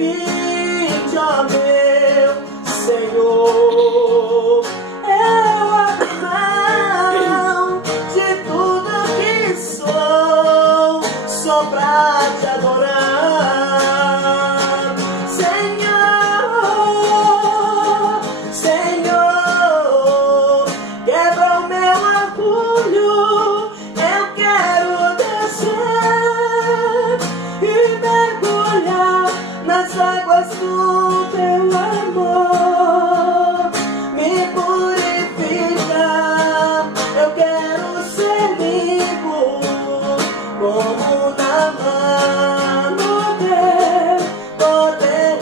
purifique, ó meu Senhor. Eu abro mão de tudo que sou, só pra te adorar, Senhor. Senhor, quebra o meu orgulho, eu quero descer e mergulhar nas águas do teu amor. Me purifica, eu quero ser limpo, como na mão do teu poder.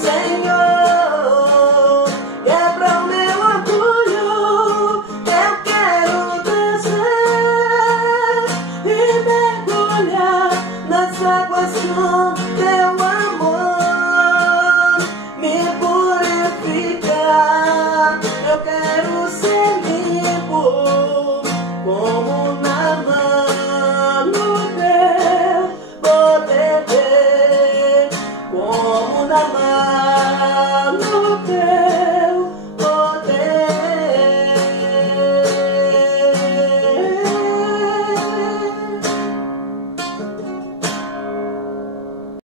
Senhor, quebra o meu orgulho, eu quero descer e mergulhar nas águas do teu amor. Me purifica, eu quero ser limpo, como na mão do teu poder, como na mão